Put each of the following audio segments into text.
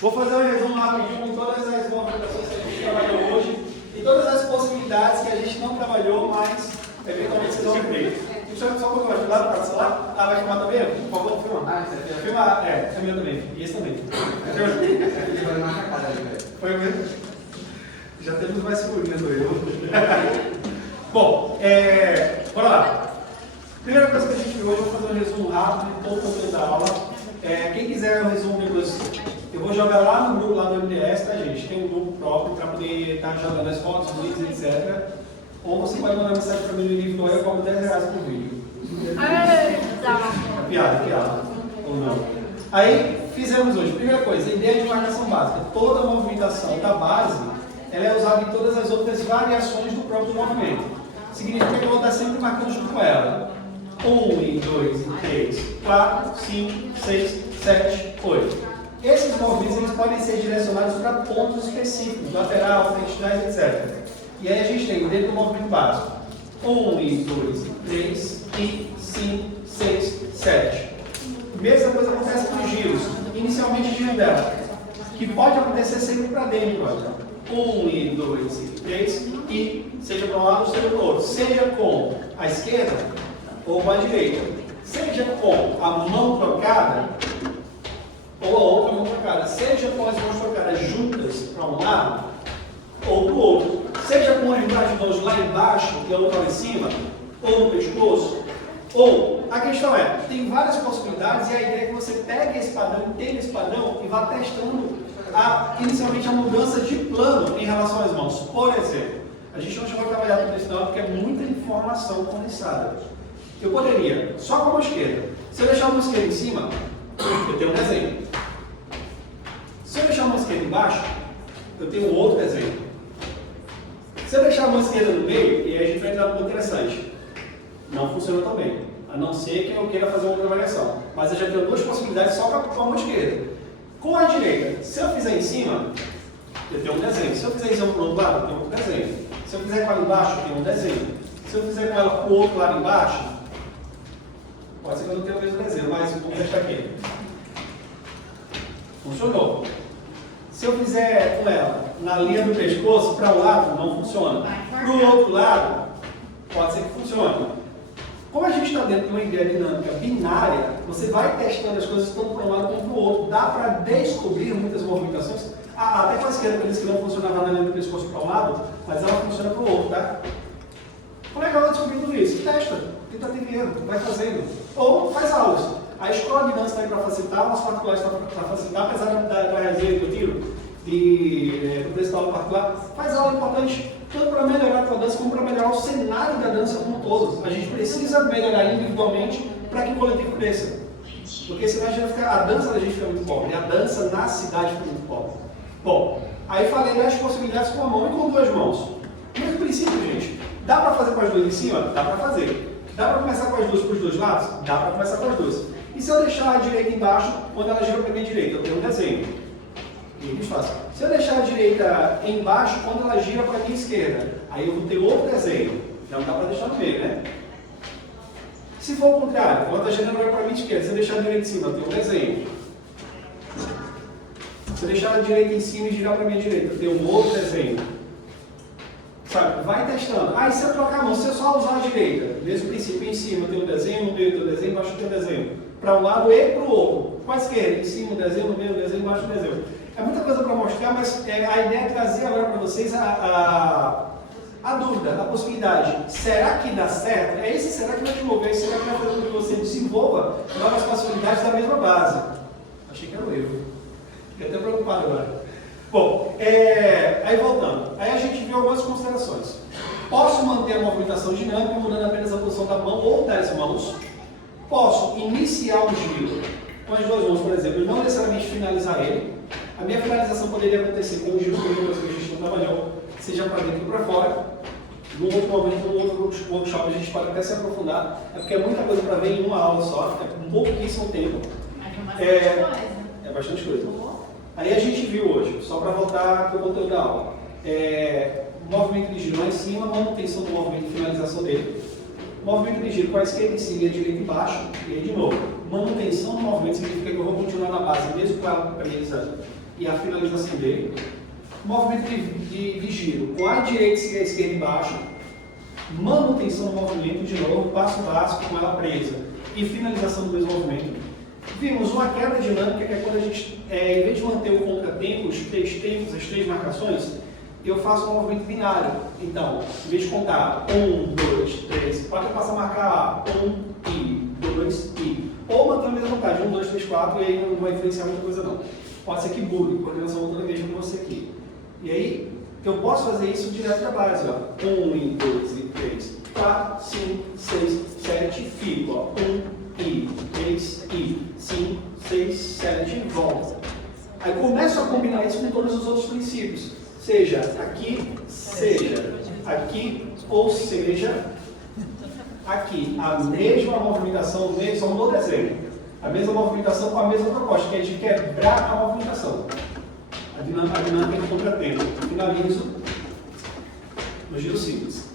Vou fazer um resumo rapidinho com todas as movimentações que a gente trabalhou hoje e todas as possibilidades que a gente não trabalhou, mas eventualmente vocês vão ver. Deixa eu só um pouco mais de lado para o celular. Ah, vai filmar também? Por favor, filma. Filma, é meu também. E esse também. Foi mesmo? Já temos mais figurinhas hoje. Bom, bora lá. Primeira coisa que a gente viu hoje, eu vou fazer um resumo rápido de todo o conteúdo da aula. Quem quiser o resumo depois, eu vou jogar lá no grupo lá do MDS, tá, gente? Tem um grupo próprio para poder estar jogando as fotos, os links, etc. Ou você pode mandar mensagem para mim no livro, eu cobro R$10 por vídeo. Piada. Ou não. Aí, fizemos hoje. Primeira coisa, ideia de marcação básica. Toda a movimentação da base, ela é usada em todas as outras variações do próprio movimento. Significa que eu vou estar sempre marcando junto com ela. 1, 2, 3, 4, 5, 6, 7, 8. Esses movimentos eles podem ser direcionados para pontos específicos, lateral, frente, trás, etc. E aí a gente tem dentro do movimento básico 1, 2, 3, 5, 6, 7. Mesma coisa acontece com os giros. Inicialmente giro dela, que pode acontecer sempre para dentro. Olha. 1, 2, 3 e seja para um lado, seja para o outro. Seja com a esquerda ou com a direita. Seja com a mão trocada ou a outra mão trocada. Seja com as mãos trocadas juntas para um lado ou para o outro. Seja com as mãos lá embaixo e a outra lá em cima, ou no pescoço. Ou, a questão tem várias possibilidades e a ideia é que você pegue esse padrão, entenda esse padrão e vá testando inicialmente a mudança de plano em relação às mãos. Por exemplo, a gente não chegou a trabalhar tudo isso não, porque é muita informação condensada. Eu poderia, só com a mão esquerda, se eu deixar a mão esquerda em cima, eu tenho um desenho. Se eu deixar a mão esquerda embaixo, eu tenho um outro desenho. Se eu deixar a mão esquerda no meio, e aí a gente vai entrar num ponto interessante, não funciona tão bem, a não ser que eu queira fazer uma outra variação. Mas eu já tenho duas possibilidades só com a mão esquerda. Com a direita, se eu fizer em cima, eu tenho um desenho. Se eu fizer em cima para o outro lado, eu tenho outro desenho. Se eu fizer com ela embaixo, eu tenho um desenho. Se eu fizer com ela para o outro lado embaixo, pode ser que eu não tenha o mesmo desenho, mas vamos testar aqui. Funcionou. Se eu fizer com ela na linha do pescoço, para um lado, não funciona. Para o outro lado, pode ser que funcione. Como a gente está dentro de uma ideia dinâmica binária, você vai testando as coisas tanto para um lado quanto para o outro. Dá para descobrir muitas movimentações. Até com a esquerda, que eu disse que não funcionava na linha do pescoço para um lado, mas ela funciona para o outro, tá? Como é que eu vou descobrir tudo isso? Testa, tentativa e erro, vai fazendo. Ou faz aulas. A escola de dança está aí para facilitar, aulas particulares para facilitar, apesar da resenha que eu tiro do preço da aula particular, faz aula importante, tanto para melhorar a tua dança, como para melhorar o cenário da dança como um todo. A gente precisa melhorar individualmente para que o coletivo cresça. Porque senão a dança da gente fica muito pobre, e a dança na cidade fica muito pobre. Bom, aí falei das possibilidades com a mão e com duas mãos. Mesmo princípio, gente. Dá para fazer com as duas em cima? Dá para fazer. Dá para começar com as duas para os dois lados? Dá para começar com as duas. E se eu deixar a direita embaixo, quando ela gira para a minha direita, eu tenho um desenho. Muito fácil. Se eu deixar a direita embaixo, quando ela gira para a minha esquerda, aí eu vou ter outro desenho. Já não dá para deixar no meio, né? Se for o contrário, quando ela está girando para a minha esquerda, se eu deixar a direita em cima, eu tenho um desenho. Se eu deixar a direita em cima e girar para a minha direita, eu tenho um outro desenho. Sabe? Vai testando. E se eu trocar a mão, se eu só usar a direita, mesmo princípio, em cima eu tenho um desenho, no meio eu tenho um desenho, embaixo eu tenho um desenho. Para um lado e para o outro. Com a esquerda, em cima um desenho, no meio um desenho, embaixo um desenho. É muita coisa para mostrar, mas a ideia é trazer agora para vocês a dúvida, a possibilidade. Será que dá certo? É esse será que vai te mover? Será que vai fazer com que você desenvolva novas possibilidades da mesma base? Achei que era o erro. Fiquei até preocupado agora. Bom, aí voltando. Aí a gente viu algumas considerações. Posso manter a movimentação dinâmica mudando apenas a posição da mão ou das mãos. Posso iniciar o giro com as duas mãos, por exemplo, e não necessariamente finalizar ele. A minha finalização poderia acontecer com o giro comigo, que a gente não trabalhou, seja para dentro ou para fora. Num outro momento, num outro workshop, a gente pode até se aprofundar. É porque é muita coisa para ver em uma aula só, é um pouquíssimo tempo. É bastante coisa. Aí a gente viu hoje, só para voltar para o conteúdo da aula, movimento de giro lá em cima, manutenção do movimento e finalização dele. Movimento de giro com a esquerda em cima e a direita embaixo, e aí de novo, manutenção do movimento significa que eu vou continuar na base mesmo com ela presa e a finalização dele. Movimento de giro com a direita e a esquerda embaixo. Manutenção do movimento de novo, passo básico com ela presa e finalização do mesmo movimento. Vimos uma quebra dinâmica que é quando a gente, em vez de manter o contratempo, os 3 tempos, as 3 marcações, eu faço um movimento binário. Então, em vez de contar 1, 2, 3, pode passar a marcar 1 e 2 e. Ou manter a mesma contagem, 1, 2, 3, 4, e aí não vai influenciar muita coisa não. Pode ser que bugue, coordenação outra vez com você aqui. E aí, eu posso fazer isso direto da base, ó. 1 e 2 e 3, 4, 5, 6, 7, fico, ó. 1 e 3 e 5, 6, 7 e volta. Aí começo a combinar isso com todos os outros princípios. Seja aqui, seja aqui, ou seja aqui. A mesma movimentação, só mudou o desenho. A mesma movimentação com a mesma proposta, que é de quebrar a movimentação. A dinâmica de contratempo. Finalizo no giro simples.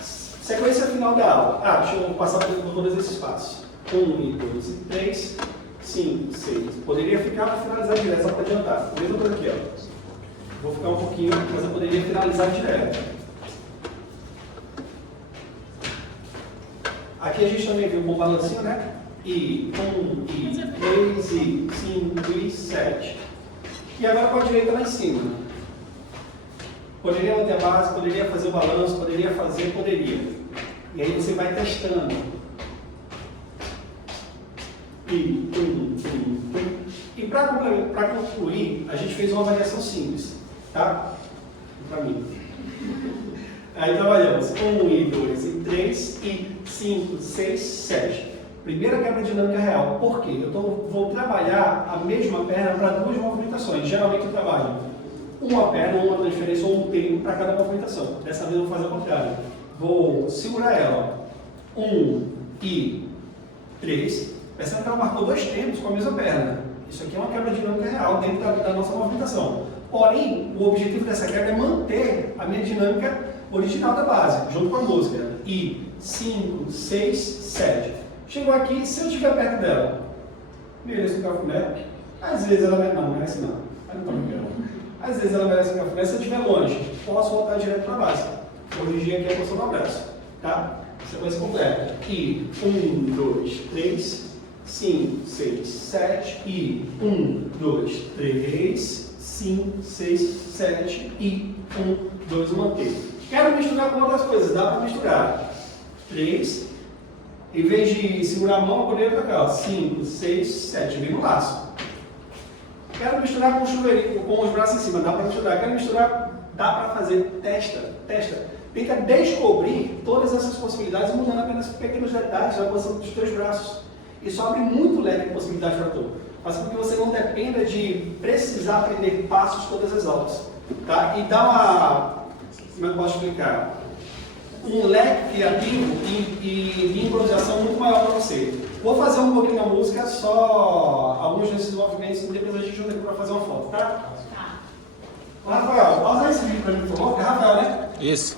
Sequência final da aula. Deixa eu passar por todos esses passos. 1 e 2 e 3, 5, 6. Poderia ficar para finalizar direto, só para adiantar. Mesma coisa aqui, ó. Vou ficar um pouquinho, mas eu poderia finalizar direto. Aqui a gente também viu com o balancinho, né? E 1, e 3, e 5, e 7. E agora com a direita lá em cima. Poderia manter a base, poderia fazer o balanço, poderia. E aí você vai testando. E para concluir, a gente fez uma variação simples, tá? Para mim. Aí trabalhamos 1 e 2 e 3 e 5, 6, 7. Primeira quebra dinâmica real. Por quê? Vou trabalhar a mesma perna para 2 movimentações. Geralmente eu trabalho uma perna, uma transferência ou um tempo para cada movimentação. Dessa vez eu vou fazer o contrário. Vou segurar ela. 1 e 3. Percebe que ela marcou 2 tempos com a mesma perna. Isso aqui é uma quebra dinâmica real dentro da nossa movimentação. Porém, o objetivo dessa quebra é manter a minha dinâmica original da base, junto com a música. E 5, 6, 7. Chegou aqui, se eu estiver perto dela, merece um cafuné. Às vezes ela merece, não merece não. Às vezes ela merece um cafuné. Se eu estiver longe, posso voltar direto para a base. Corrigir aqui a posição do braço. Tá? Sequência completa. E 1, 2, 3, 5, 6, 7. E 1, 2, 3, 5, 6, 7. E 1, 2, manter. Quero misturar com outras coisas, dá para misturar. 3. Em vez de segurar a mão, eu poderia tocar. 5, 6, 7. Vem no laço. Quero misturar com o chuveirinho, com os braços em cima. Dá para misturar. Quero misturar, dá para fazer. Testa. Tenta descobrir todas essas possibilidades, mudando apenas pequenos detalhes na posição dos teus braços. Isso abre muito leque de possibilidades para tu. Faz com que você não dependa de precisar aprender passos todas as aulas. Tá? E dá uma... Como é que eu posso explicar? Um leque criativo e de improvisação muito maior para você. Vou fazer um pouquinho da música, só alguns desses movimentos, e depois a gente junta aqui para fazer uma foto, tá? Rafael, pode usar esse vídeo para mim, por favor? É Rafael, né? Isso.